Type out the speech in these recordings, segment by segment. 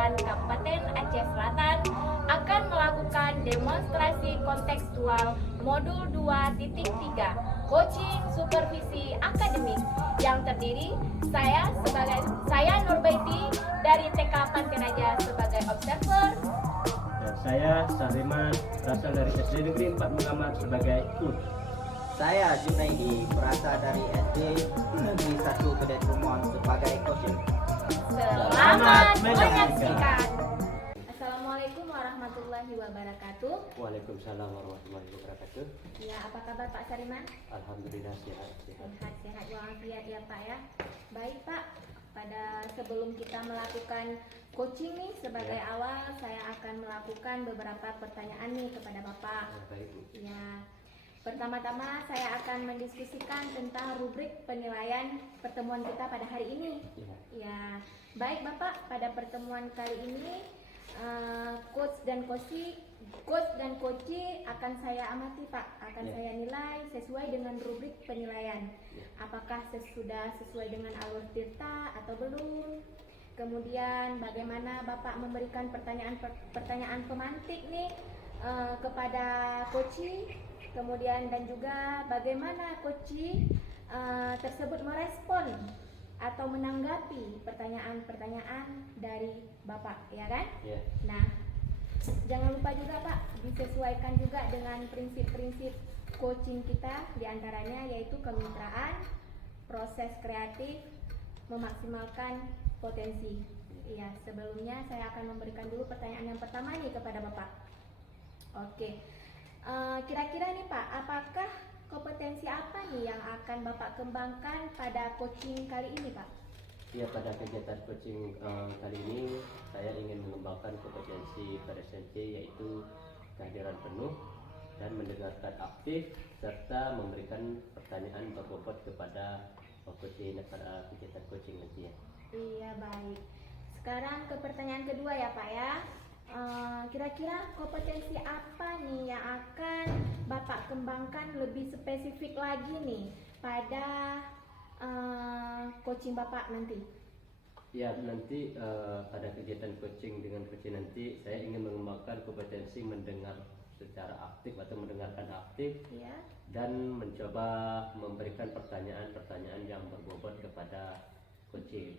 Pelajaran Kabupaten Aceh Selatan akan melakukan demonstrasi kontekstual modul 2.3 Coaching Supervisi Akademik yang terdiri saya Nurbaiti dari TK Pantai Raja sebagai observer Dan saya Sahriman berasal dari SD Negeri 4 Muhammad sebagai coach. Saya Junaidi berasal dari SD Negeri 1 Kedai Trumon sebagai coach. Selamat menyaksikan. Assalamualaikum warahmatullahi wabarakatuh. Waalaikumsalam warahmatullahi wabarakatuh. Ya, apa kabar Pak Sariman? Alhamdulillah sehat. Sehat walafiat ya Pak ya. Baik Pak, pada sebelum kita melakukan coaching nih sebagai awal, saya akan melakukan beberapa pertanyaan nih kepada Bapak. Baik Bu. Ya, pertama-tama saya akan mendiskusikan tentang rubrik penilaian pertemuan kita pada hari ini. Ya, baik Bapak, pada pertemuan kali ini coach dan coach akan saya amati Pak, akan saya nilai sesuai dengan rubrik penilaian. Apakah sudah sesuai dengan alur tirta atau belum? Kemudian bagaimana Bapak memberikan pertanyaan pemantik nih kepada coach. Kemudian dan juga bagaimana coach tersebut merespon atau menanggapi pertanyaan-pertanyaan dari Bapak, ya kan? Ya. Nah, jangan lupa juga Pak, disesuaikan juga dengan prinsip-prinsip coaching kita, diantaranya yaitu kemitraan, proses kreatif, memaksimalkan potensi. Iya, sebelumnya saya akan memberikan dulu pertanyaan yang pertama nih kepada Bapak. Oke. Kira-kira nih Pak, apakah kompetensi apa nih yang akan Bapak kembangkan pada coaching kali ini Pak? Ya, pada kegiatan coaching kali ini saya ingin mengembangkan kompetensi presensi, yaitu kehadiran penuh dan mendengarkan aktif serta memberikan pertanyaan berbobot kepada coaching pada kegiatan coaching nanti ya. Iya, baik. Sekarang ke pertanyaan kedua ya Pak ya. Kira-kira kompetensi apa nih yang akan Bapak kembangkan lebih spesifik lagi nih pada coaching Bapak nanti? Ya, nanti pada kegiatan coaching dengan coaching nanti saya ingin mengembangkan kompetensi mendengar secara aktif atau mendengarkan aktif Ya. dan mencoba memberikan pertanyaan-pertanyaan yang berbobot kepada coaching.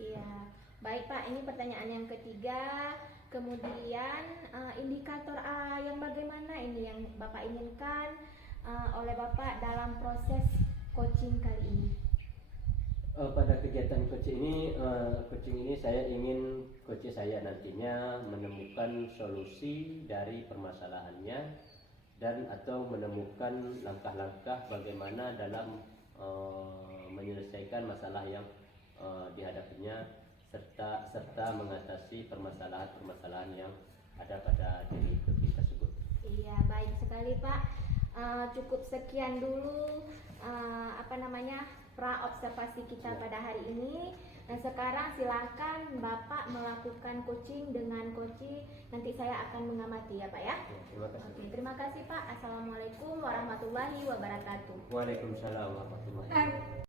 Iya, baik Pak. Ini pertanyaan yang ketiga. Kemudian indikator yang bagaimana ini yang Bapak inginkan oleh Bapak dalam proses coaching kali ini? Pada kegiatan coaching ini saya ingin coach saya nantinya menemukan solusi dari permasalahannya dan atau menemukan langkah-langkah bagaimana dalam menyelesaikan masalah yang dihadapinya serta mengatasi permasalahan-permasalahan yang ada pada diri coach tersebut. Iya, baik sekali Pak. Cukup sekian dulu pra-observasi kita pada hari ini. Dan sekarang silakan Bapak melakukan coaching dengan coach. Nanti saya akan mengamati ya Pak ya. Terima kasih. Oke, terima kasih Pak. Assalamualaikum warahmatullahi wabarakatuh. Waalaikumsalam warahmatullahi wabarakatuh.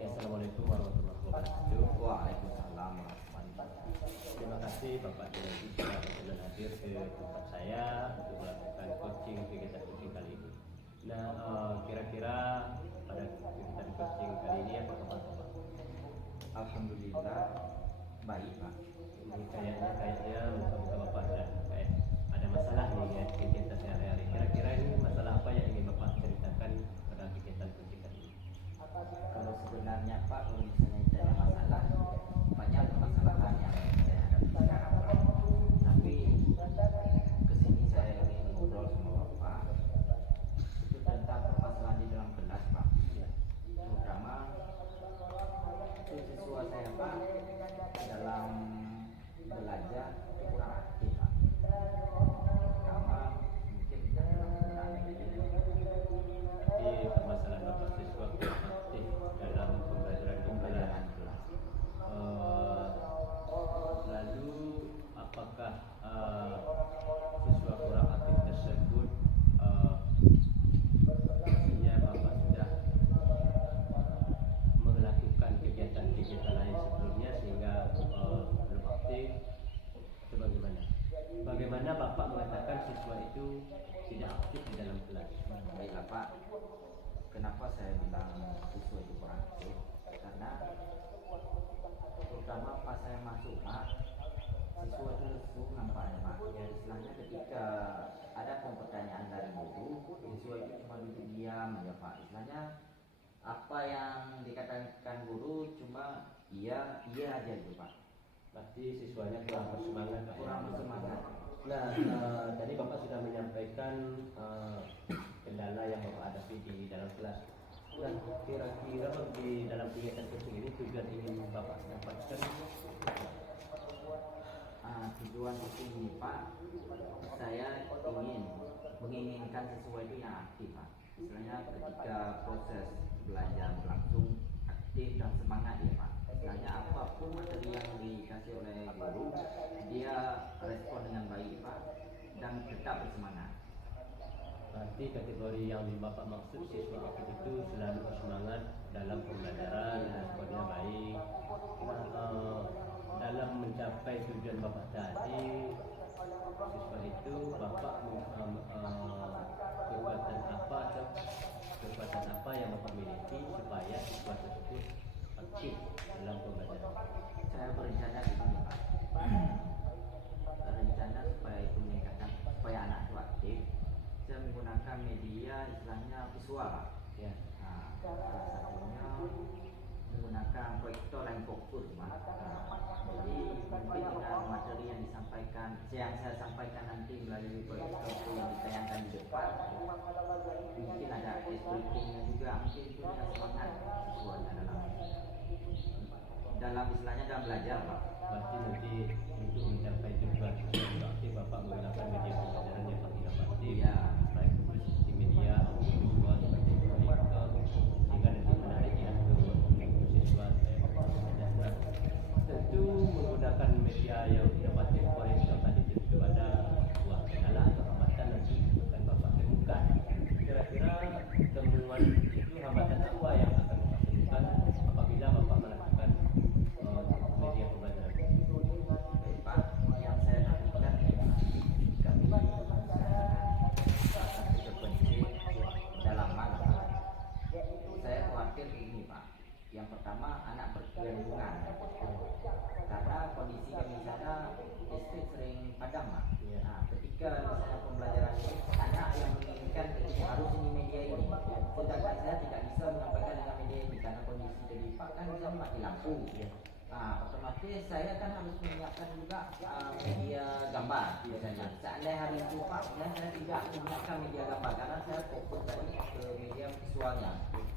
Ya, assalamualaikum warahmatullahi wabarakatuh. Waalaikumsalam warahmatullahi wabarakatuh. Terima kasih Bapak Junaidi sudah berkenan hadir ke tempat saya untuk melakukan coaching kegiatan coaching kali ini. Nah, kira-kira pada kegiatan coaching kali ini apa kabar Bapak? Alhamdulillah baik Pak. Ini kayaknya muka-muka Bapak kayak ada masalah nih ya kegiatan sehari-hari. Kira-kira ini masalah apa yang ingin Bapak ceritakan pada kegiatan coaching kali ini? Kalau sebenarnya Pak, kalau misalnya ditanya masalah, banyak permasalahan yang saya hadapi sekarang Pak. Tapi kesini saya ingin ngobrol sama Bapak itu tentang permasalahan di dalam kelas Pak. Terutama itu siswa saya Pak dalam belajar kurang aktif Pak. Terutama mungkin dalam penggunaan media. Jadi permasalahan Bapak siswa kurang aktif dalam pembelajaran di kelas. Lalu apakah siswa kurang aktif tersebut maksudnya Bapak sudah melakukan kegiatan-kegiatan lain sebelumnya sehingga belum sebagaimana. Bagaimana Bapak mengatakan siswa itu tidak aktif di dalam kelas? Baiklah Pak, kenapa saya bilang siswa itu kurang aktif? Karena terutama pas saya masuk Pak, siswa itu lesu nampaknya Pak. Ya istilahnya ketika ada pertanyaan dari guru, siswa itu cuma duduk diam aja Pak. Istilahnya apa yang dikatakan guru cuma iya aja gitu Pak. Pasti siswanya kurang bersemangat, Pak. Kurang bersemangat. Nah, tadi Bapak sudah menyampaikan kendala yang Bapak hadapi di dalam kelas. Dan kira-kira di dalam kegiatan coaching ini tujuan ingin Bapak dapatkan? Tujuan coaching ini Pak, saya menginginkan siswa itu yang aktif Pak. Istilahnya ketika proses belajar berlangsung aktif dan semangat ya Pak. Istilahnya apapun materi yang dikasih oleh guru, dia respon dengan baik Pak dan tetap bersemangat. Berarti kategori yang Bapak maksud siswa aktif itu selalu bersemangat dalam pembelajaran, responnya baik. Nah, dalam mencapai tujuan Bapak tadi, siswa itu Bapak kekuatan apa atau kekuatan apa yang Bapak miliki supaya siswa tersebut aktif dalam pembelajaran? Saya berencana begini Pak. Rencana supaya itu meningkatkan supaya anak itu aktif, saya menggunakan media istilahnya visual Pak. Ya. Salah satunya menggunakan proyektor yang fokus Pak. Jadi mungkin dengan materi yang disampaikan, yang saya sampaikan nanti melalui proyektor itu yang ditayangkan di depan, mungkin ada editingnya juga, mungkin itu bisa semangat siswanya dalam istilahnya dalam belajar Pak. Berarti nanti untuk mencapai tujuan siswa aktif Bapak menggunakan media pembelajaran yang paling inovatif, Iya. baik di media visual seperti proyektor, sehingga nanti menarik ya ke siswa belajar. Tentu menggunakan media yang inovatif proyektor tadi tentu ada sebuah kendala atau hambatan nanti akan Bapak temukan. Kira-kira temuan itu hambatan apa yang akan Bapak temukan apabila Bapak melakukan media pembelajaran? Baik Pak, yang saya lakukan kami salah satu terpencil dalam mana Pak. Saya khawatir ini Pak. Yang pertama anak berkelimpungan. Karena kondisi kami di sana listrik sering padam Pak. Nah, ketika misalnya pembelajaran ini anak yang menginginkan harus ini media ini, sedangkan saya tidak bisa menyampaikan dengan media ini karena kondisi dari Pak kan bisa mati lampu. Nah, otomatis saya kan harus menyiapkan juga media gambar biasanya. Seandainya hari itu Pak, saya tidak menggunakan media gambar karena saya fokus tadi ke media visualnya.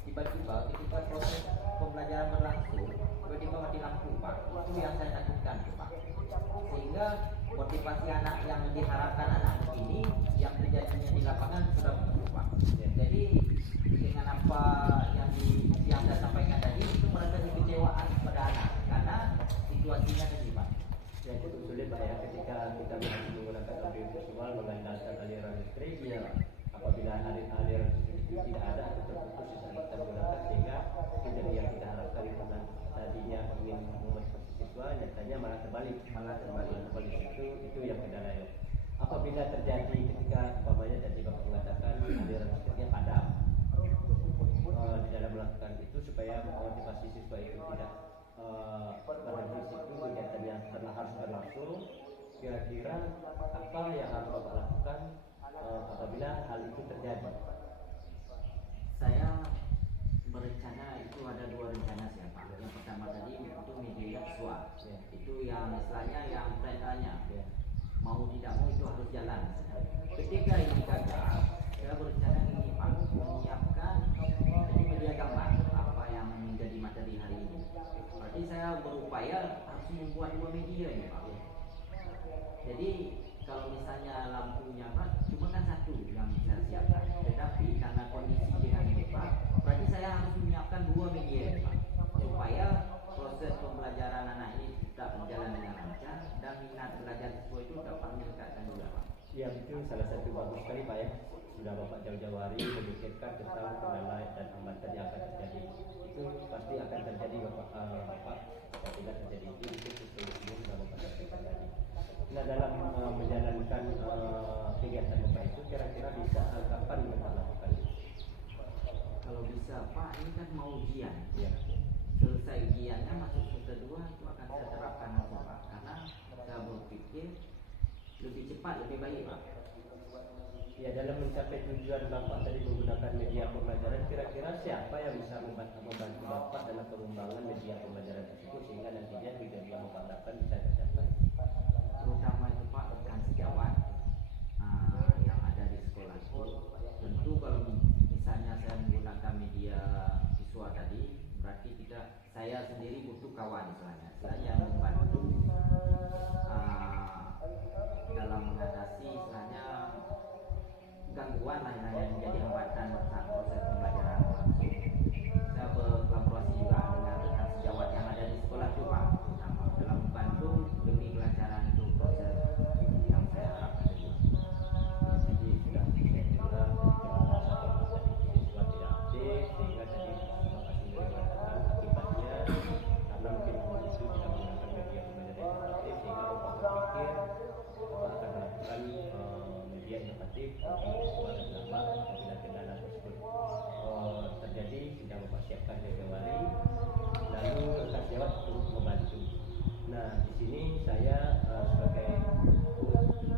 Tiba-tiba ketika proses pembelajaran berlangsung, tiba-tiba mati lampu Pak. Itu yang saya takutkan tuh Pak. Sehingga motivasi anak yang diharapkan anak ini yang terjadinya di lapangan sudah menurun Pak. Jadi dengan apa yang saya sampaikan tadi itu merasa kekecewaan kepada anak karena situasinya tadi Pak. Ya cukup sulit Pak ya ketika kita masih menggunakan audio visual mengandalkan aliran listrik. Iya. Apabila aliran listrik itu tidak ada atau terputus bisa kita menggunakan sehingga kejadian yang kita harapkan tadinya ingin memotivasi siswa nyatanya malah terbalik itu yang kendala ya. Apabila terjadi ketika umpamanya tadi Bapak mengatakan aliran listriknya padam di dalam melakukan itu supaya memotivasi siswa itu tidak berhenti situ kegiatan yang harus berlangsung, kira-kira apa yang harus Bapak lakukan apabila hal itu terjadi? Saya berencana itu ada dua rencana sih Pak. Yang pertama tadi itu media visual. Itu yang istilahnya yang trendnya. Mau tidak mau itu harus jalan. Ketika ini gagal, saya berencana ini Pak, menyiapkan jadi media gambar apa yang menjadi materi hari ini. Berarti saya berupaya harus membuat dua media ini Pak. Jadi kalau misalnya lampunya Pak, cuma kan satu yang saya siapkan. Tetapi karena kondisi dengan ini Pak, berarti saya harus menyiapkan dua media ini Pak, supaya proses pembelajaran anak ini tetap berjalan dengan lancar dan minat belajar siswa itu dapat meningkatkan juga Pak. Ya itu salah satu bagus sekali Pak ya. Sudah Bapak jauh-jauh hari memikirkan tentang kendala dan hambatan yang akan terjadi. Itu pasti akan terjadi Bapak apabila terjadi itu solusinya sudah Bapak sampaikan. Nah, dalam menjalankan kegiatan Bapak itu kira-kira bisa kapan Bapak lakukan? Kalau bisa Pak, ini kan mau ujian. Ya. Selesai ujiannya masuk semester 2 itu akan saya terapkan langsung Pak, karena saya berpikir lebih cepat lebih baik Pak. Ya, dalam mencapai tujuan Bapak tadi menggunakan media pembelajaran, kira-kira siapa yang bisa membantu Bapak dalam pengembangan media pembelajaran tersebut sehingga nantinya tujuan yang Bapak harapkan bisa tercapai? Terutama itu Pak rekan sejawat yang ada di sekolah itu. Tentu kalau misalnya saya menggunakan media visual tadi, berarti saya sendiri butuh kawan istilahnya yang membantu dalam mengatasi istilahnya gangguan yang menjadi hambatan saat proses pembelajaran langsung. Saya berkolaborasi juga dengan rekan sejawat yang ada di sekolah itu Pak, terutama dalam membantu demi kelancaran itu proses yang saya harapkan itu. Jadi sudah saya kira ketika siswa tidak aktif sehingga tadi Bapak sendiri mengatakan akibatnya karena mungkin guru itu tidak menggunakan media pembelajaran yang aktif sehingga Bapak berpikir Bapak akan melakukan media inovatif bagi siswa dan Bapak apabila kendala tersebut terjadi sudah Bapak siapkan jadwal lalu rekan sejawat untuk membantu. Nah, di sini saya sebagai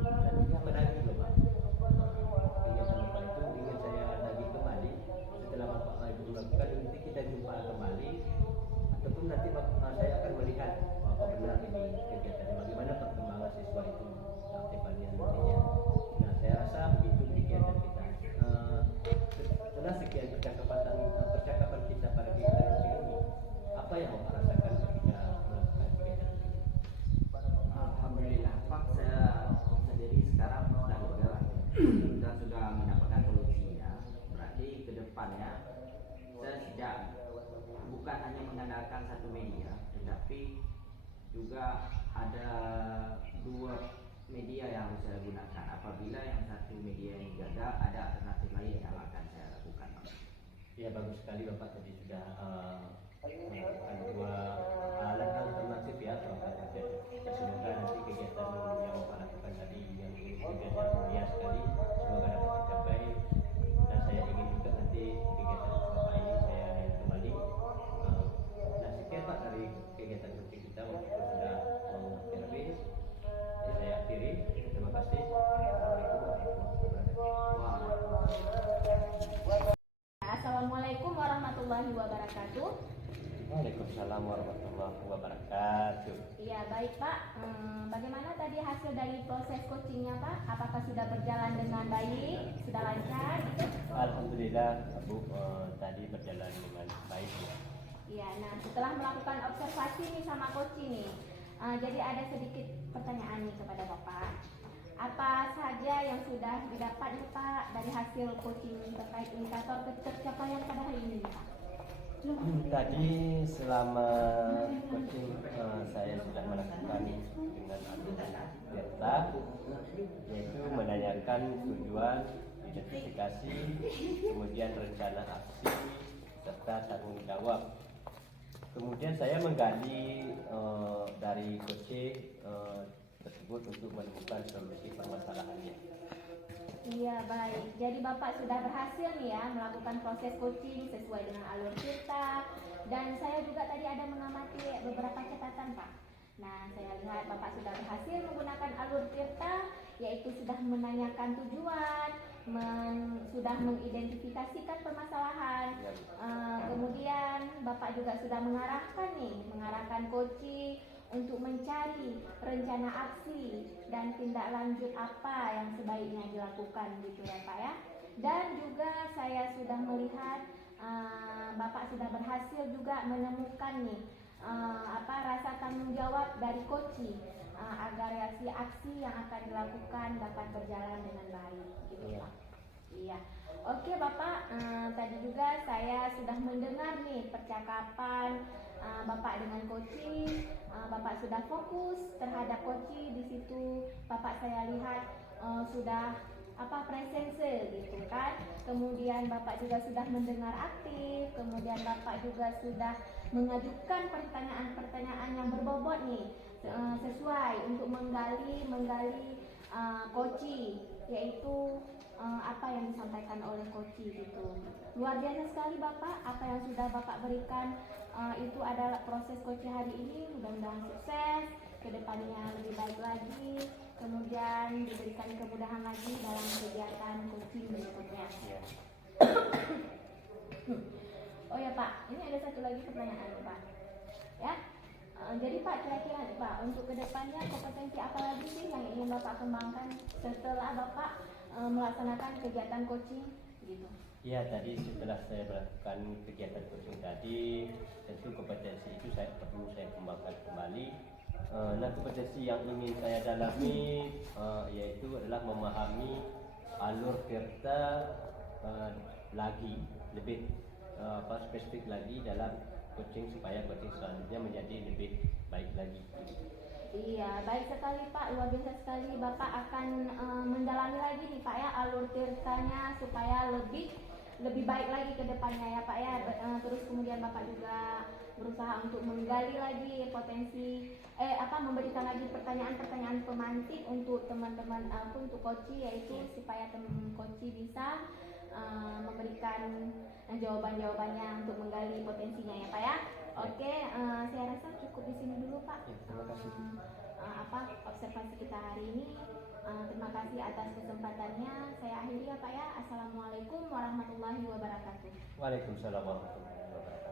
dan juga menagih loh Pak. Kegiatan Bapak itu ingin saya tagih kembali setelah Bapak Ibu melakukan, nanti kita jumpa kembali ataupun nanti saya akan melihat apa benar ini kegiatannya, bagaimana perkembangan siswa itu aktifannya nantinya. Nah, saya rasa begitu kegiatan kita. Setelah sekian percakapan kita pada kegiatan ini, apa yang Bapak rasakan ketika melakukan kegiatan ini? Alhamdulillah Pak, saya sendiri sekarang sudah lega dan sudah mendapatkan solusinya. Berarti ke depannya saya tidak bukan hanya mengandalkan satu media, tetapi juga ada 2 media yang harus saya gunakan. Apabila yang satu media yang gagal, ada alternatif lain yang akan saya lakukan Pak. Ya, bagus sekali Bapak tadi sudah melakukan 2 alat alternatif ya Bapak. Semoga nanti kegiatan yang Bapak lakukan tadi yang kegiatan mulia sekali semoga dapat tercapai, dan saya ingin juga nanti kegiatan Bapak ini saya lihat kembali. Nah, sekian Pak dari kegiatan rutin kita waktu sudah mau habis. Ya, saya akhiri. Terima kasih. Assalamualaikum warahmatullahi wabarakatuh. Assalamualaikum warahmatullahi wabarakatuh. Waalaikumsalam warahmatullahi wabarakatuh. Iya, baik Pak. Bagaimana tadi hasil dari proses coachingnya Pak? Apakah sudah berjalan dengan baik? Sudah lancar? Alhamdulillah Bu, tadi berjalan dengan baik ya. Iya, nah setelah melakukan observasi nih sama coaching nih, jadi ada sedikit pertanyaan nih kepada Bapak. Apa saja yang sudah didapat nih Pak dari hasil coaching terkait indikator tercapaian pada hari ini Pak? Tadi selama coaching saya sudah melakukan dengan Tirta, yaitu menanyakan tujuan, identifikasi, kemudian rencana aksi, serta tanggung jawab. Kemudian saya menggali dari coaching tersebut untuk menemukan solusi permasalahannya. Iya, baik. Jadi Bapak sudah berhasil nih ya melakukan proses coaching sesuai dengan alur Tirta, dan saya juga tadi ada mengamati beberapa catatan Pak. Nah, saya lihat Bapak sudah berhasil menggunakan alur Tirta, yaitu sudah menanyakan tujuan, sudah mengidentifikasikan permasalahan, kemudian Bapak juga sudah mengarahkan coaching untuk mencari rencana aksi dan tindak lanjut apa yang sebaiknya dilakukan gitu ya Pak ya. Dan juga saya sudah melihat Bapak sudah berhasil juga menemukan nih rasa tanggung jawab dari coaching agar reaksi aksi yang akan dilakukan dapat berjalan dengan baik gitu Pak. Iya. Oke Bapak, tadi juga saya sudah mendengar nih percakapan Bapak dengan coaching. Bapak sudah fokus terhadap coaching. Di situ Bapak saya lihat sudah presence gitu kan. Kemudian Bapak juga sudah mendengar aktif, kemudian Bapak juga sudah mengajukan pertanyaan-pertanyaan yang berbobot nih, sesuai untuk menggali Koci, yaitu apa yang disampaikan oleh Koci gitu. Luar biasa sekali Bapak, apa yang sudah Bapak berikan itu adalah proses Koci hari ini. Mudah-mudahan sukses, kedepannya lebih baik lagi, kemudian diberikan kemudahan lagi dalam kegiatan coaching berikutnya. Oh ya Pak, ini ada satu lagi pertanyaan Pak. Ya, jadi Pak, kira-kira Pak, untuk kedepannya kompetensi apa lagi sih yang ingin Bapak kembangkan setelah Bapak melaksanakan kegiatan coaching gitu? Ya, tadi setelah saya melakukan kegiatan coaching tadi, tentu kompetensi itu perlu saya kembangkan kembali. Nah, kompetensi yang ingin saya dalami yaitu adalah memahami alur kereta lagi lebih spesifik lagi dalam coaching, supaya coaching selanjutnya menjadi lebih baik lagi. Iya, baik sekali Pak, luar biasa sekali. Bapak akan mendalami lagi nih Pak ya alur ceritanya supaya lebih baik lagi ke depannya ya Pak ya. Terus kemudian Bapak juga berusaha untuk menggali lagi potensi memberikan lagi pertanyaan-pertanyaan pemantik untuk teman-teman untuk Koci, yaitu supaya teman Koci bisa memberikan jawaban-jawabannya untuk menggali potensinya ya Pak ya. Oke, saya rasa cukup di sini dulu Pak. Ya, terima kasih. Observasi kita hari ini. Terima kasih atas kesempatannya. Saya akhiri ya Pak ya. Assalamualaikum warahmatullahi wabarakatuh. Waalaikumsalam warahmatullahi wabarakatuh.